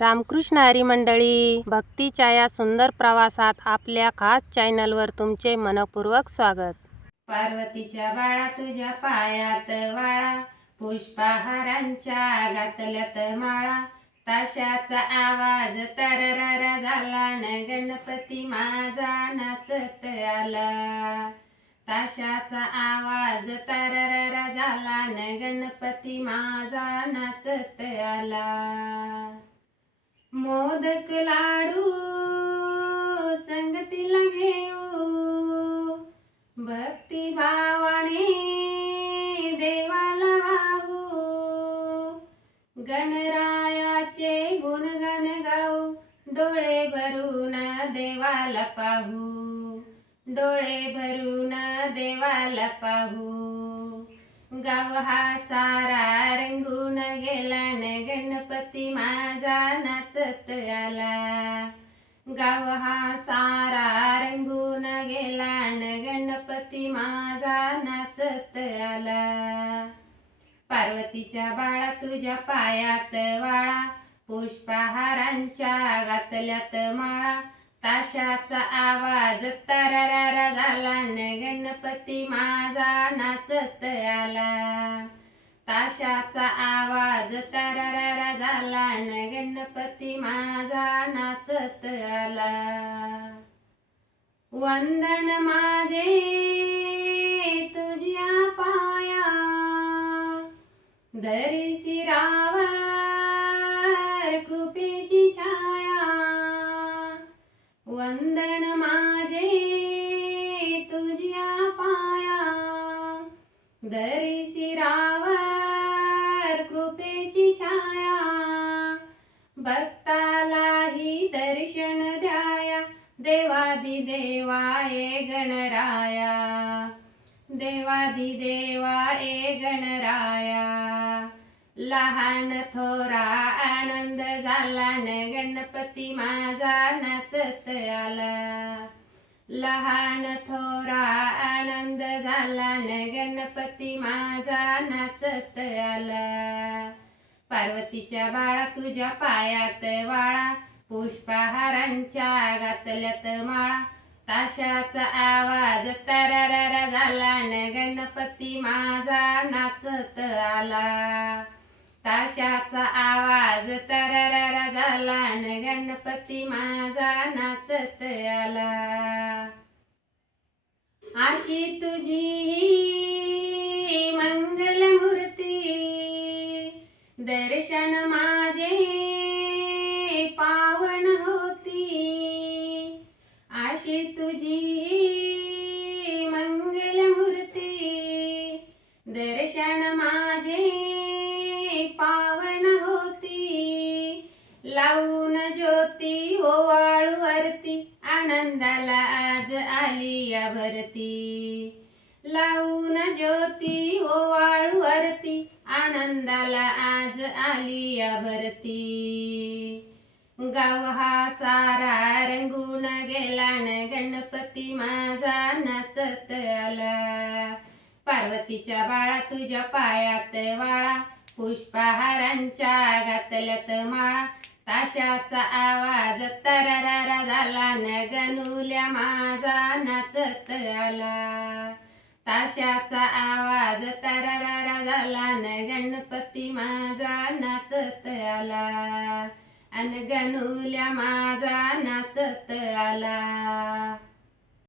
रामकृष्ण हरी मंडळी भक्तीच्या या सुंदर प्रवासात आपल्या खास चॅनलवर तुमचे मनपूर्वक स्वागत. पार्वतीच्या बाळा तुझ्या पायात वाळा पुष्पहारांच्या घातल्यात माळा. ताशाचा आवाज तररारा झाला न गणपती माझा नाचत आला. ताशाचा आवाज तररारा झाला न गणपती माझा नाचत आला. मोदक लाडू संगतीला घेऊ. भक्ती भावाने देवाला वाहू. गणरायाचे गुणगण गाऊ. डोळे भरून देवाला पाहू. डोळे भरून देवाला पाहू. गाव हा सारा रंगून गेला न गणपती माझा नाचत आला. गाव हा सारा रंगून गेला न गणपती माझा नाचत आला. पार्वतीच्या बाळा तुझ्या पायात वाळा पुष्पहारांच्या गातल्यात माळा. ताशाचा आवाज तररारा झाला न गणपती माझा नाचत आला. ताशाचा आवाज तररारा झाला न गणपती माझा नाचत आला. वंदन माझे तुझ्या पाया धरी शिरा वंदन माझे तुझ्या पाया. दरी शिरावर कृपेची छाया. भक्तालाही दर्शन द्याया. देवादि देवा ए गणराया. देवादि देवा ए गणराया. लहान थोरा आनंद झाला न गणपती माझा नाचत आला. लहान थोरा आनंद झाला न गणपती माझा नाचत आला. पार्वतीच्या बाळा तुझ्या पायात वाळा पुष्पहारांच्या गातल्यात माळा. ताशाचा आवाज तर झाला न गणपती माझा नाचत आला. ताशाचा आवाज तररारा झाला. न गणपती माझा नाचत आला. अशी तुझी मंगलमूर्ती. दर्शन माझे पावन होती. अशी तुझी मंगलमूर्ती. दर्शन पावन होती. लावून ज्योती हो ओवाळू वरती आनंदाला आज आली या भरती. लावून ज्योती हो ओवाळू वरती आनंदाला आज आली या भरती. गाव हा सारा रंगून गेला न गणपती माझा नाचत आला. पार्वतीच्या बाळा तुझ्या पायात वाळा. पुष्पहारांच्या घातल्यात माळा. ताशाचा आवाज तररारा झाला. न गणुल्या माझा नाचत आला. ताशाचा आवाज तररारा झाला. न गणपती माझा नाचत आला. अन गणुल्या माझा नाचत आला.